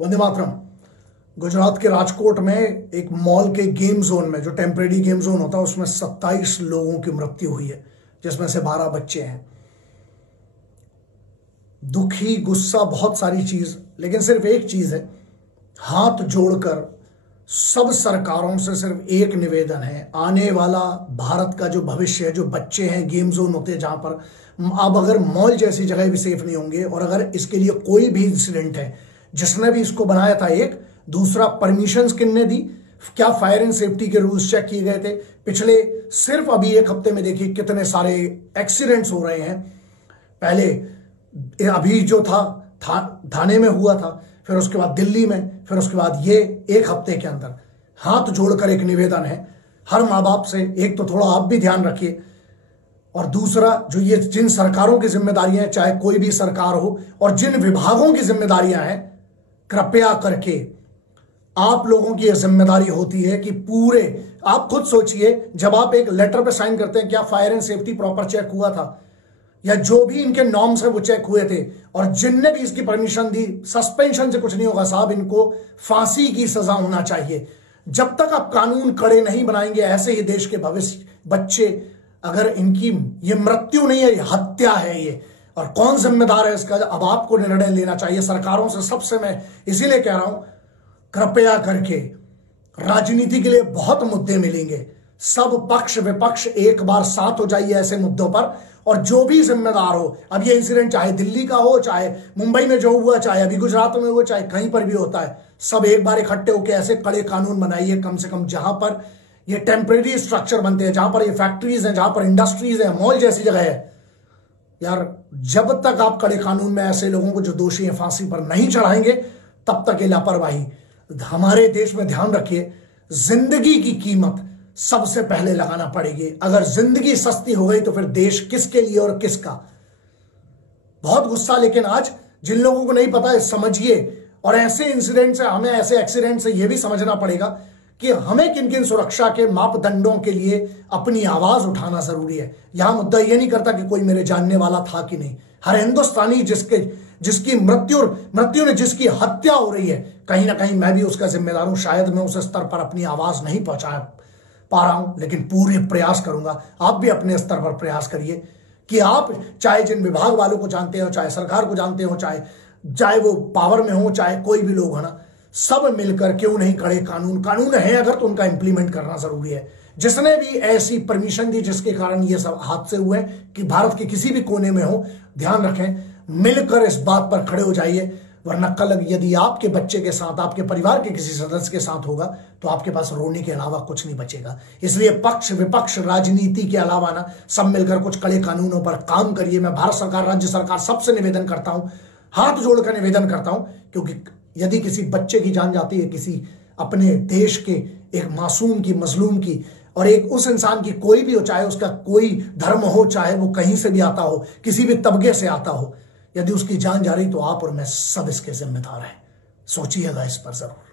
वंदे मातरम। गुजरात के राजकोट में एक मॉल के गेम जोन में, जो टेम्परेरी गेम जोन होता है, उसमें 27 लोगों की मृत्यु हुई है, जिसमें से 12 बच्चे हैं। दुखी, गुस्सा, बहुत सारी चीज, लेकिन सिर्फ एक चीज है, हाथ जोड़कर सब सरकारों से सिर्फ एक निवेदन है। आने वाला भारत का जो भविष्य है, जो बच्चे हैं, गेम जोन होते हैं जहां पर अब अगर मॉल जैसी जगह भी सेफ नहीं होंगे, और अगर इसके लिए कोई भी इंसिडेंट है, जिसने भी इसको बनाया था, एक दूसरा परमिशंस किसने दी, क्या फायर एंड सेफ्टी के रूल्स चेक किए गए थे, पिछले सिर्फ अभी एक हफ्ते में देखिए कितने सारे एक्सीडेंट्स हो रहे हैं। पहले अभी जो था थाने में हुआ था, फिर उसके बाद दिल्ली में, फिर उसके बाद ये एक हफ्ते के अंदर। हाथ जोड़कर एक निवेदन है हर माँ बाप से, एक तो थोड़ा आप भी ध्यान रखिए, और दूसरा जो ये जिन सरकारों की जिम्मेदारियां हैं, चाहे कोई भी सरकार हो, और जिन विभागों की जिम्मेदारियां हैं, कृपया करके आप लोगों की यह जिम्मेदारी होती है कि पूरे, आप खुद सोचिए, जब आप एक लेटर पे साइन करते हैं, क्या fire and safety proper check हुआ था, या जो भी इनके नॉर्म्स है वो चेक हुए थे, और जिनने भी इसकी परमिशन दी, सस्पेंशन से कुछ नहीं होगा साहब, इनको फांसी की सजा होना चाहिए। जब तक आप कानून कड़े नहीं बनाएंगे, ऐसे ही देश के भविष्य बच्चे, अगर इनकी ये मृत्यु नहीं है, ये हत्या है ये, और कौन जिम्मेदार है इसका, अब आपको निर्णय लेना चाहिए सरकारों से। सबसे मैं इसीलिए कह रहा हूं, कृपया करके, राजनीति के लिए बहुत मुद्दे मिलेंगे, सब पक्ष विपक्ष एक बार साथ हो जाइए ऐसे मुद्दों पर, और जो भी जिम्मेदार हो, अब ये इंसिडेंट चाहे दिल्ली का हो, चाहे मुंबई में जो हुआ, चाहे अभी गुजरात में हो, चाहे कहीं पर भी होता है, सब एक बार इकट्ठे होकर ऐसे कड़े कानून बनाइए, कम से कम जहां पर ये टेम्परेरी स्ट्रक्चर बनते हैं, जहां पर ये फैक्ट्रीज हैं, जहां पर इंडस्ट्रीज हैं, मॉल जैसी जगह है यार, जब तक आप कड़े कानून में ऐसे लोगों को जो दोषी हैं फांसी पर नहीं चढ़ाएंगे, तब तक ये लापरवाही। हमारे देश में ध्यान रखिए, जिंदगी की कीमत सबसे पहले लगाना पड़ेगी। अगर जिंदगी सस्ती हो गई तो फिर देश किसके लिए और किसका। बहुत गुस्सा, लेकिन आज जिन लोगों को नहीं पता है समझिए, और ऐसे इंसिडेंट से, हमें ऐसे एक्सीडेंट से यह भी समझना पड़ेगा कि हमें किन किन सुरक्षा के मापदंडों के लिए अपनी आवाज उठाना जरूरी है। यहां मुद्दा यह नहीं करता कि कोई मेरे जानने वाला था कि नहीं, हर हिंदुस्तानी जिसकी मृत्यु ने जिसकी हत्या हो रही है, कहीं ना कहीं मैं भी उसका जिम्मेदार हूं। शायद मैं उस स्तर पर अपनी आवाज नहीं पहुंचा पा रहा हूं, लेकिन पूरे प्रयास करूंगा। आप भी अपने स्तर पर प्रयास करिए कि आप चाहे जिन विभाग वालों को जानते हो, चाहे सरकार को जानते हो, चाहे वो पावर में हो, चाहे कोई भी लोग हो ना, सब मिलकर क्यों नहीं कड़े कानून है अगर, तो उनका इंप्लीमेंट करना जरूरी है। जिसने भी ऐसी परमिशन दी जिसके कारण ये सब हादसे हुए, कि भारत के किसी भी कोने में हो, ध्यान रखें, मिलकर इस बात पर खड़े हो जाइए, वरना कल यदि आपके बच्चे के साथ, आपके परिवार के किसी सदस्य के साथ होगा, तो आपके पास रोने के अलावा कुछ नहीं बचेगा। इसलिए पक्ष विपक्ष राजनीति के अलावा ना, सब मिलकर कुछ कड़े कानूनों पर काम करिए। मैं भारत सरकार, राज्य सरकार, सबसे निवेदन करता हूं, हाथ जोड़कर निवेदन करता हूं, क्योंकि यदि किसी बच्चे की जान जाती है, किसी अपने देश के एक मासूम की, मजलूम की, और एक उस इंसान की, कोई भी हो, चाहे उसका कोई धर्म हो, चाहे वो कहीं से भी आता हो, किसी भी तबके से आता हो, यदि उसकी जान जा रही, तो आप और मैं सब इसके जिम्मेदार हैं। सोचिएगा इस पर जरूर।